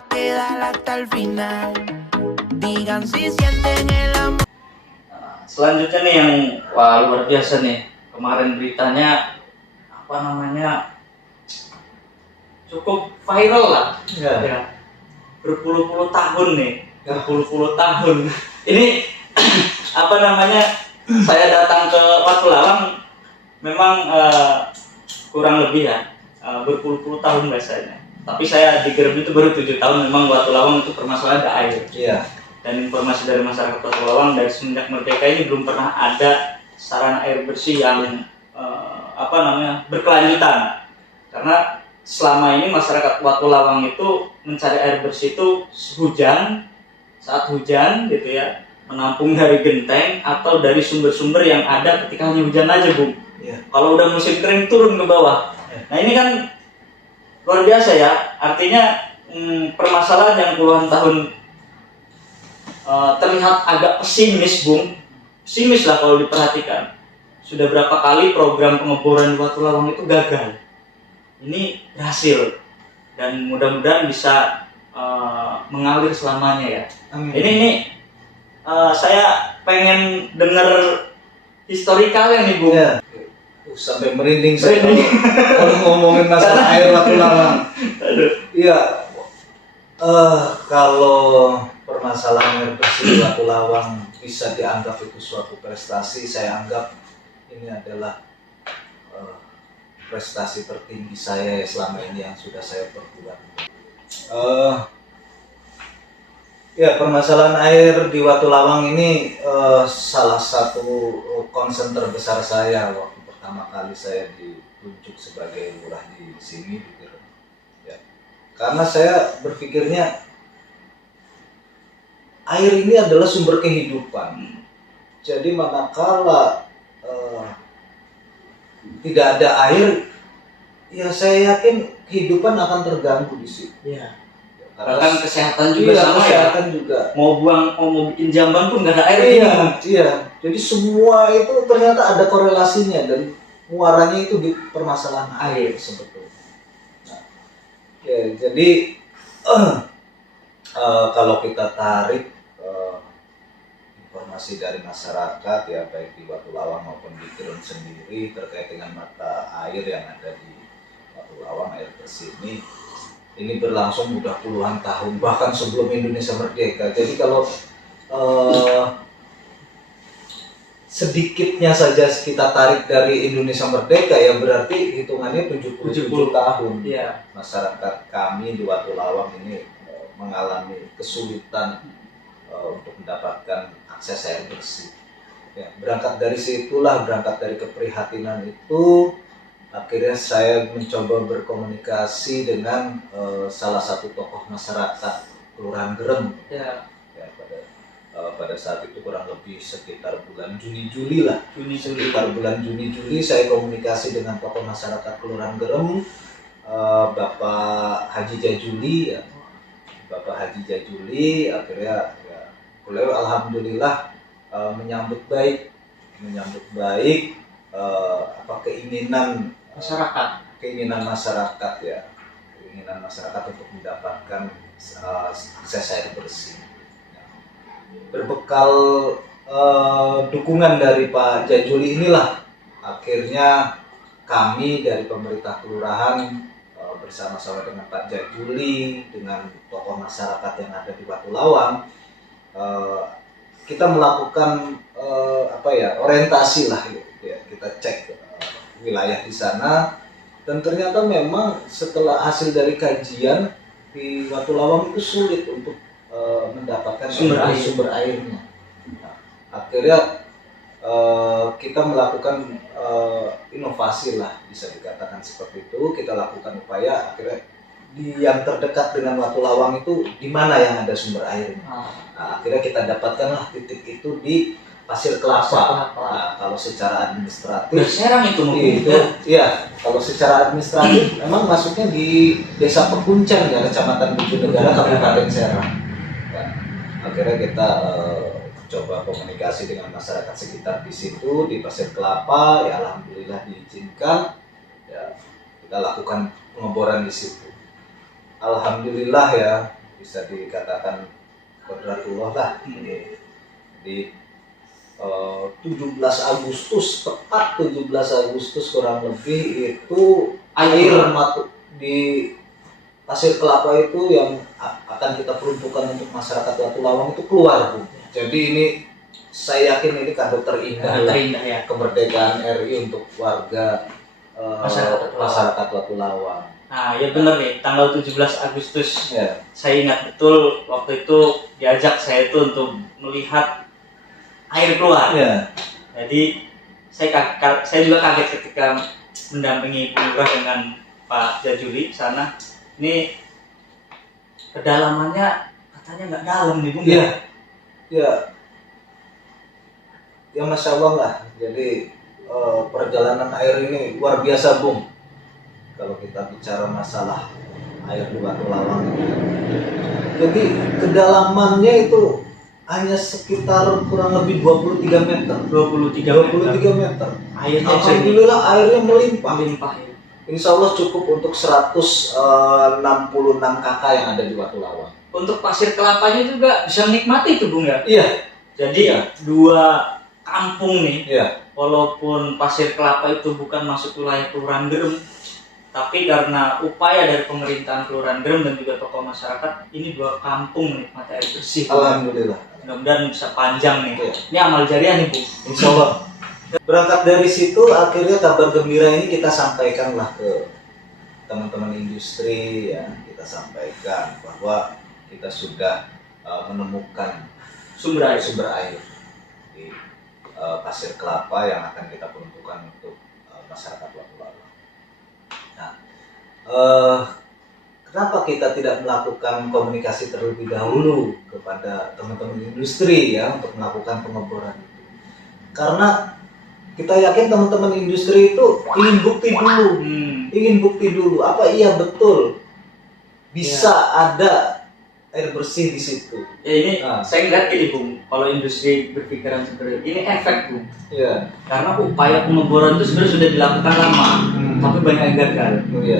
a quedar hasta el final. Digan si sienten el amor. Selanjutnya nih yang wah luar biasa nih. Kemarin beritanya apa namanya cukup viral lah. Ya. Berpuluh-puluh tahun nih. Berpuluh-puluh tahun. Ini apa namanya? Saya datang ke Watulawang memang kurang lebih ya berpuluh-puluh tahun biasanya. Tapi saya di Gerem itu baru 7 tahun. Memang Watulawang itu permasalahan ada air. Iya. Dan informasi dari masyarakat Watulawang dari semenjak merdeka ini belum pernah ada sarana air bersih yang berkelanjutan. Karena selama ini masyarakat Watulawang itu mencari air bersih itu saat hujan gitu ya, menampung dari genteng atau dari sumber-sumber yang ada ketika hanya hujan aja, Bung. Iya. Kalau udah musim kering turun ke bawah. Nah ini kan luar biasa ya, artinya permasalahan yang puluhan tahun terlihat agak pesimis, Bung. Pesimis lah kalau diperhatikan. Sudah berapa kali program pengeboran Watulawang itu gagal. Ini berhasil dan mudah-mudahan bisa mengalir selamanya ya. Amin. Ini saya pengen dengar historikalnya nih, Bung. Ya. Sampai merinding saya kalau ngomongin masalah air Watulawang. Iya. Kalau permasalahan air bersih di Watulawang bisa dianggap itu suatu prestasi, saya anggap ini adalah prestasi tertinggi saya selama ini yang sudah saya perbuat. Ya, permasalahan air di Watulawang ini salah satu concern terbesar saya waktu pertama kali saya ditunjuk sebagai lurah di sini, gitu. Ya. Karena saya berpikirnya air ini adalah sumber kehidupan. Jadi manakala tidak ada air, ya saya yakin kehidupan akan terganggu di situ. Iya. Bahkan kesehatan juga sama kesehatan ya. Juga. Mau bikin jamban pun nggak ada air. Iya. Jadi semua itu ternyata ada korelasinya dan muaranya itu di permasalahan air sebetulnya. Nah, ya, jadi kalau kita tarik informasi dari masyarakat ya, baik di Watulawang maupun di Gerem sendiri terkait dengan mata air yang ada di Watulawang, air bersih ini berlangsung sudah puluhan tahun, bahkan sebelum Indonesia merdeka. Jadi kalau sedikitnya saja kita tarik dari Indonesia merdeka, ya berarti hitungannya 77 tahun. Iya. Masyarakat kami di Watulawang ini mengalami kesulitan untuk mendapatkan akses air bersih. Ya, berangkat dari situlah, berangkat dari keprihatinan itu, akhirnya saya mencoba berkomunikasi dengan salah satu tokoh masyarakat Kelurahan Gerem. Ya, pada saat itu kurang lebih sekitar bulan Juni-Juli lah. Sekitar bulan Juni-Juli saya komunikasi dengan tokoh masyarakat Kelurahan Gerem, Bapak Haji Jajuli ya. Bapak Haji Jajuli akhirnya ya, beliau alhamdulillah menyambut baik keinginan masyarakat ya, keinginan masyarakat untuk mendapatkan akses air bersih. Berbekal dukungan dari Pak Jajuli inilah akhirnya kami dari pemerintah kelurahan bersama-sama dengan Pak Jajuli, dengan tokoh masyarakat yang ada di Watulawang, kita melakukan orientasi lah ya, kita cek wilayah di sana, dan ternyata memang setelah hasil dari kajian di Watulawang itu sulit untuk mendapatkan sumber airnya. Nah, akhirnya kita melakukan inovasi lah, bisa dikatakan seperti itu. Kita lakukan upaya akhirnya yang terdekat dengan Watulawang itu di mana yang ada sumber airnya. Nah, akhirnya kita dapatkanlah titik itu di Pasir Kelapa. Nah, kalau secara administratif Serang itu mungkin. Iya, kalau secara administratif memang masuknya di Desa Pekuncen ya, Kecamatan Bojonegara, Kabupaten Serang. Nah, akhirnya kita coba komunikasi dengan masyarakat sekitar di situ, di Pasir Kelapa, ya alhamdulillah diizinkan. Ya, kita lakukan pengeboran di situ. Alhamdulillah ya, bisa dikatakan Kodratullah lah. Di 17 Agustus, tepat 17 Agustus kurang lebih itu air di Pasir Kelapa itu yang akan kita peruntukkan untuk masyarakat Watu Lawang itu keluar, Bu. Jadi ini saya yakin ini kado terindah ya. Kemerdekaan RI untuk warga masyarakat Watu Lawang. Nah, ya benar nih, tanggal 17 Agustus. Ya. Saya ingat betul waktu itu diajak saya itu untuk melihat air keluar. Ya. Jadi saya juga kaget ketika mendampingi Bu Lurah dengan Pak Jajuli sana. Ini kedalamannya katanya nggak dalam nih, Bung. Iya. Ya. Ya Masya Allah lah. Jadi perjalanan air ini luar biasa, Bung. Kalau kita bicara masalah air di Watu Lawang ini. Jadi kedalamannya itu hanya sekitar kurang lebih 23 meter. 23 meter. Alhamdulillah airnya melimpah. Ya. Insya Allah cukup untuk 166 kakak yang ada di Watu Lawang. Untuk Pasir Kelapanya juga bisa menikmati itu, Bung ya? Iya. Jadi dua kampung nih, walaupun Pasir Kelapa itu bukan masuk wilayah Kelurahan Gerem, tapi karena upaya dari pemerintahan Kelurahan Gerem dan juga tokoh masyarakat, ini dua kampung menikmati air bersih. Alhamdulillah. Mudah-mudahan bisa panjang nih. Ini amal jariah nih, Bu. Insya Allah. Berangkat dari situ, akhirnya kabar gembira ini kita sampaikanlah ke teman-teman industri, ya. Kita sampaikan bahwa kita sudah menemukan sumber air di Pasir Kelapa yang akan kita peruntukkan untuk masyarakat Watu Lawang. Nah, kenapa kita tidak melakukan komunikasi terlebih dahulu kepada teman-teman industri ya untuk melakukan pengeboran itu? Karena kita yakin teman-teman industri itu ingin bukti dulu, apa iya betul bisa ada air bersih di situ. Ya ini saya ngeliat gini, Bung, kalau industri berpikiran seperti ini efek, Bung. Iya. Karena upaya pengeboran itu sebenarnya sudah dilakukan lama, tapi banyak yang gagal.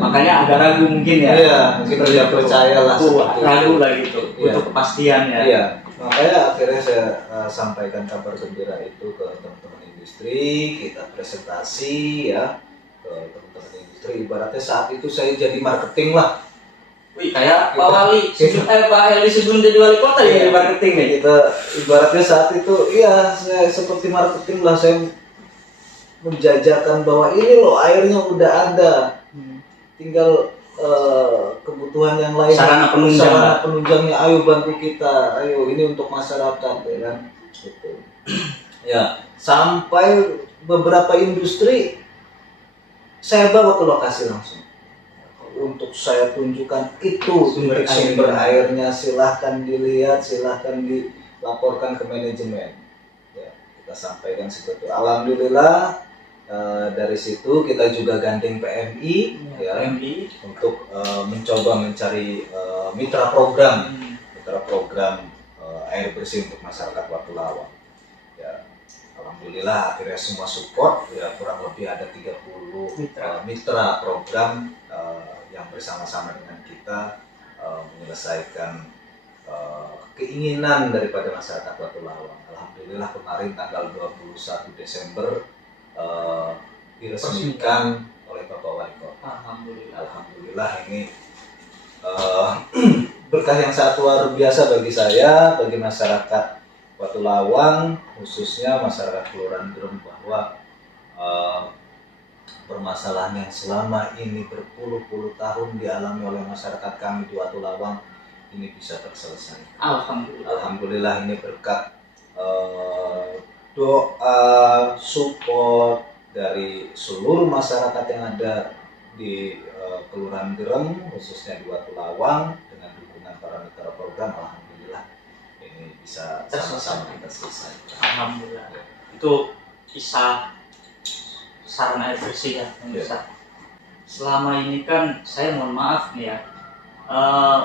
Makanya agak ragu mungkin ya. Iya, mungkin tidak percaya lah. Ragu lah gitu untuk kepastiannya. Iya. Makanya akhirnya saya sampaikan kabar gembira itu ke teman-teman industri, kita presentasi ya ke teman-teman industri. Ibaratnya saat itu saya jadi marketing lah. Wih, kayak Pak Wali, Pak Heli sebelum jadi wali kota ya, marketing nih. Kita ibaratnya saat itu, iya saya seperti marketing lah, saya menjajakan bahwa ini loh airnya udah ada, tinggal kebutuhan yang lain. Sarana penunjangnya, ayo bantu kita, ayo ini untuk masyarakat, ya kan? Gitu. Ya, sampai beberapa industri saya bawa ke lokasi langsung. Untuk saya tunjukkan itu sumber airnya, silahkan dilihat, silahkan dilaporkan ke manajemen. Ya, kita sampaikan seperti itu. Alhamdulillah dari situ kita juga gandeng PMI, untuk mencoba mencari mitra program air bersih untuk masyarakat Watu Lawang. Ya, alhamdulillah akhirnya semua support, ya kurang lebih ada 30 mitra program yang bersama-sama dengan kita menyelesaikan keinginan daripada masyarakat Watu Lawang. Alhamdulillah kemarin tanggal 21 Desember diresmikan oleh Bapak Wali Kota. Alhamdulillah ini berkah yang sangat luar biasa bagi saya, bagi masyarakat Watu Lawang, khususnya masyarakat Kelurahan Gerem, bahwa permasalahan yang selama ini berpuluh-puluh tahun dialami oleh masyarakat kami di Watu Lawang ini bisa terselesaikan. Alhamdulillah ini berkat doa, support dari seluruh masyarakat yang ada di Kelurahan Gerem, khususnya di Watu Lawang, dengan dukungan para mitra program. Alhamdulillah ini bisa sama-sama kita selesaikan. Alhamdulillah. Itu kisah sarana air bersih ya, pemirsa. Selama ini kan saya mohon maaf nih ya,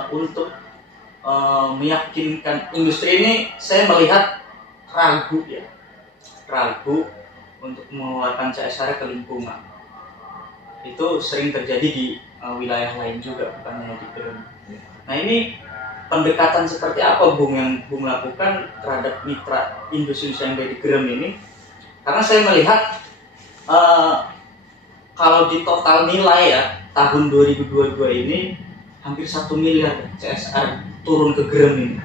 untuk meyakinkan industri ini saya melihat ragu untuk mengeluarkan CSR ke lingkungan. Itu sering terjadi di wilayah lain juga, bukan hanya di Gerem. Nah ini pendekatan seperti apa Bung yang Bung lakukan terhadap mitra industri yang ada di Grem ini? Karena saya melihat kalau di total nilai ya tahun 2022 ini hampir 1 miliar CSR turun ke Grem ini.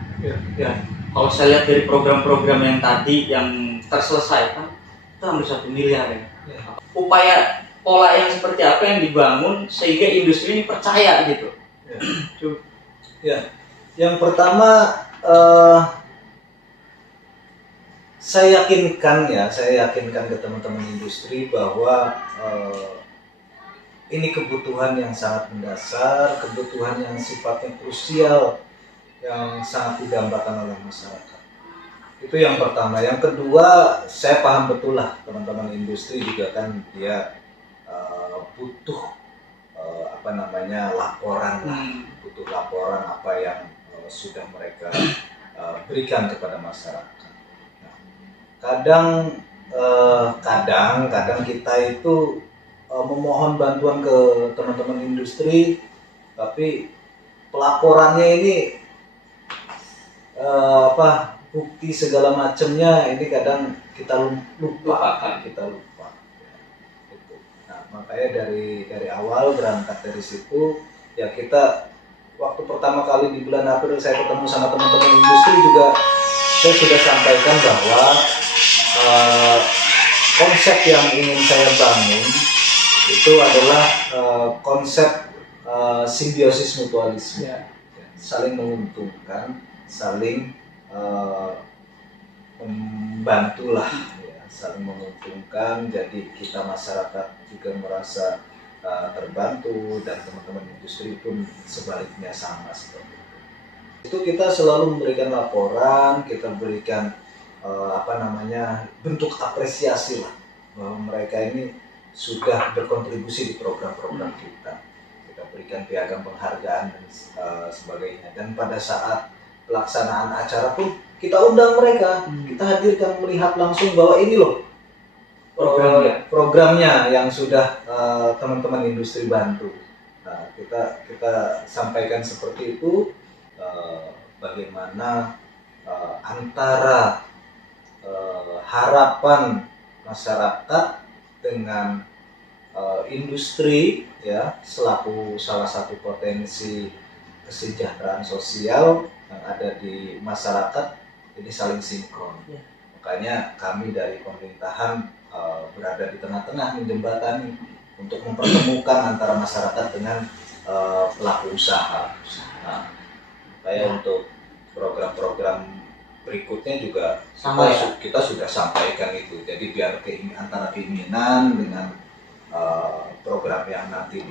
Ya. Kalau saya lihat dari program-program yang tadi yang terselesaikan itu hampir 1 miliar ya. Upaya pola yang seperti apa yang dibangun sehingga industri ini percaya gitu. Ya. Yang pertama saya yakinkan ke teman-teman industri bahwa ini kebutuhan yang sangat mendasar, kebutuhan yang sifatnya krusial, yang sangat didambakan oleh masyarakat. Itu yang pertama. Yang kedua, saya paham betul lah teman-teman industri juga kan dia butuh laporan lah, butuh laporan apa yang sudah mereka berikan kepada masyarakat. Nah, kadang kita itu memohon bantuan ke teman-teman industri, tapi pelaporannya ini bukti segala macamnya ini kadang kita lupa. Gitu. Nah, makanya dari awal berangkat dari situ ya kita waktu pertama kali di bulan April saya ketemu sama teman-teman industri juga saya sudah sampaikan bahwa konsep yang ingin saya bangun itu adalah konsep simbiosis mutualisme, saling menguntungkan, saling membantulah, saling menguntungkan. Jadi kita masyarakat juga merasa terbantu dan teman-teman industri pun sebaliknya sama seperti itu. Itu kita selalu memberikan laporan, kita berikan bentuk apresiasi lah bahwa mereka ini sudah berkontribusi di program-program kita. Kita berikan piagam penghargaan dan sebagainya. Dan pada saat pelaksanaan acara pun kita undang mereka, kita hadirkan melihat langsung bahwa ini loh programnya yang sudah teman-teman industri bantu. Nah, kita sampaikan seperti itu bagaimana antara harapan masyarakat dengan industri ya selaku salah satu potensi kesejahteraan sosial yang ada di masyarakat ini saling sinkron. Makanya kami dari pemerintahan berada di tengah-tengah menjembatani untuk mempertemukan antara masyarakat dengan pelaku usaha. Nah, kayak untuk program-program berikutnya juga kita sudah sampaikan itu. Jadi biar antara keinginan dengan program yang nanti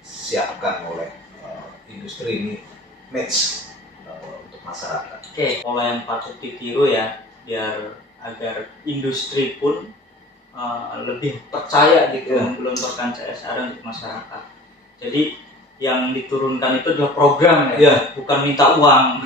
disiapkan oleh industri ini match untuk masyarakat. Oke, pola yang patut ditiru ya, biar agar industri pun lebih percaya gitu menggelontorkan CSR untuk masyarakat. Jadi yang diturunkan itu adalah program ya, bukan minta uang.